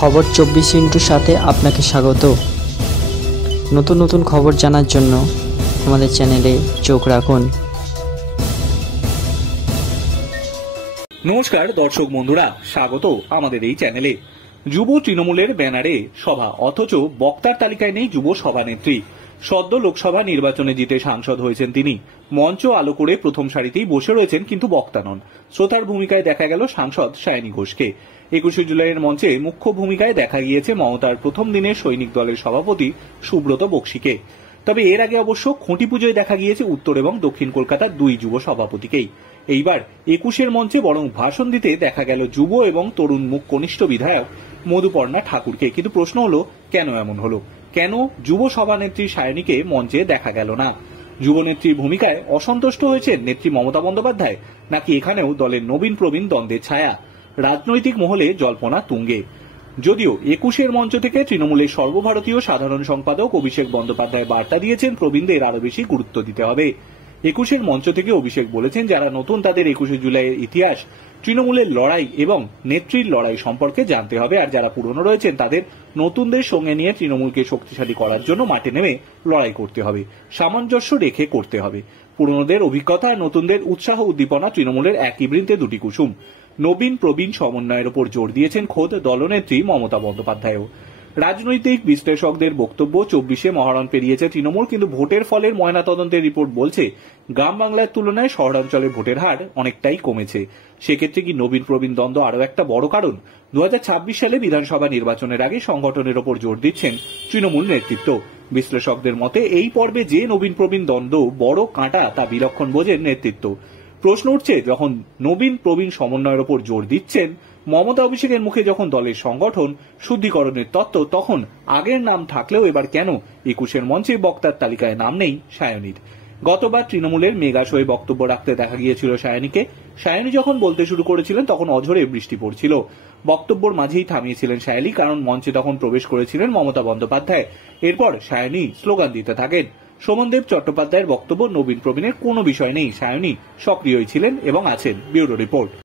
খবর 24 সাথে আপনাকে স্বাগত। নতুন নতুন খবর জানার জন্য আমাদের চ্যানেলে চোখ রাখুন। নমস্কার দর্শক বন্ধুরা, স্বাগত আমাদের এই চ্যানেলে। যুব তৃণমূলের ব্যানারে সভা, অথচ বক্তার তালিকায় নেই যুব সভানেত্রী। সদ্য লোকসভা নির্বাচনে জিতে সাংসদ হয়েছেন তিনি। মঞ্চ আলো করে প্রথম সারিতেই বসে রয়েছেন, কিন্তু বক্তা নন। শ্রোতার ভূমিকায় দেখা গেল সাংসদ সায়নী ঘোষকে। 21শে জুলাইয়ের মঞ্চে মুখ্য ভূমিকায় দেখা গিয়েছে মমতার প্রথম দিনের সৈনিক দলের সভাপতি সুব্রত বক্সিকে। তবে এর আগে অবশ্য খুঁটি পুজোয় দেখা গিয়েছে উত্তর এবং দক্ষিণ কলকাতার দুই যুব সভাপতিকেই। এইবার 21-এর মঞ্চে বরং ভাষণ দিতে দেখা গেল যুব এবং তরুণ মুখ কনিষ্ঠ বিধায়ক মধুপর্ণা ঠাকুরকে। কিন্তু প্রশ্ন হলো, কেন এমন হলো? কেন যুব সভানেত্রী সায়নীকে মঞ্চে দেখা গেল না? যুবনেত্রীর ভূমিকায় অসন্তুষ্ট হয়েছেন নেত্রী মমতা বন্দ্যোপাধ্যায়, নাকি এখানেও দলের নবীন প্রবীণ দ্বন্দ্বের ছায়া? রাজনৈতিক মহলে জল্পনা তুঙ্গে। যদিও 21-এর মঞ্চ থেকে তৃণমূলের সর্বভারতীয় সাধারণ সম্পাদক অভিষেক বন্দ্যোপাধ্যায় বার্তা দিয়েছেন, প্রবীণদের আরো বেশি গুরুত্ব দিতে হবে। 21-এর মঞ্চ থেকে অভিষেক বলেছেন, যারা নতুন তাদের 21শে জুলাইয়ের ইতিহাস, তৃণমূলের লড়াই এবং নেত্রীর লড়াই সম্পর্কে জানতে হবে, আর যারা পুরনো রয়েছেন তাদের নতুনদের সঙ্গে নিয়ে তৃণমূলকে শক্তিশালী করার জন্য মাঠে নেমে লড়াই করতে হবে, সামঞ্জস্য রেখে করতে হবে। পুরনোদের অভিজ্ঞতা আর নতুনদের উৎসাহ উদ্দীপনা তৃণমূলের একই বৃন্তে দুটি কুসুম। নবীন প্রবীণ সমন্বয়ের উপর জোর দিয়েছেন খোদ দলনেত্রী মমতা বন্দ্যোপাধ্যায়ও। রাজনৈতিক বিশ্লেষকদের বক্তব্য, 24-এ মহারণ পেরিয়েছে তৃণমূল, কিন্তু ভোটের ফলের ময়নাতদন্তের রিপোর্ট বলছে গ্রাম বাংলার তুলনায় শহরাঞ্চলের ভোটের হার অনেকটাই কমেছে। সেক্ষেত্রে কি নবীন প্রবীণ দ্বন্দ্ব আরও একটা বড় কারণ? 2026 সালে বিধানসভা নির্বাচনের আগে সংগঠনের ওপর জোর দিচ্ছেন তৃণমূল নেতৃত্ব। বিশ্লেষকদের মতে এই পর্বে যে নবীন প্রবীণ দ্বন্দ্ব বড় কাঁটা, তা বিলক্ষণ বোঝেন নেতৃত্ব। প্রশ্ন উঠছে, যখন নবীন প্রবীণ সমন্বয়ের ওপর জোর দিচ্ছেন মমতা, অভিষেকের মুখে যখন দলের সংগঠন শুদ্ধিকরণের তত্ত্ব, তখন আগের নাম থাকলেও এবার কেন 21-এর মঞ্চে বক্তার তালিকায় নাম নেই সায়নীর? গতবার তৃণমূলের মেগা শোয়ে বক্তব্য রাখতে দেখা গিয়েছিল সায়নীকে। সায়নী যখন বলতে শুরু করেছিলেন তখন অঝরে বৃষ্টি পড়ছিল। বক্তব্যের মাঝেই থামিয়েছিলেন সায়নী, কারণ মঞ্চে তখন প্রবেশ করেছিলেন মমতা বন্দ্যোপাধ্যায়। এরপর সায়নী স্লোগান দিতে থাকেন। সোমনদেব চট্টোপাধ্যায়ের বক্তব্য, নবীন প্রবীণের কোনো বিষয় নেই, সায়নী সক্রিয় ছিলেন এবং আছেন। Bureau report.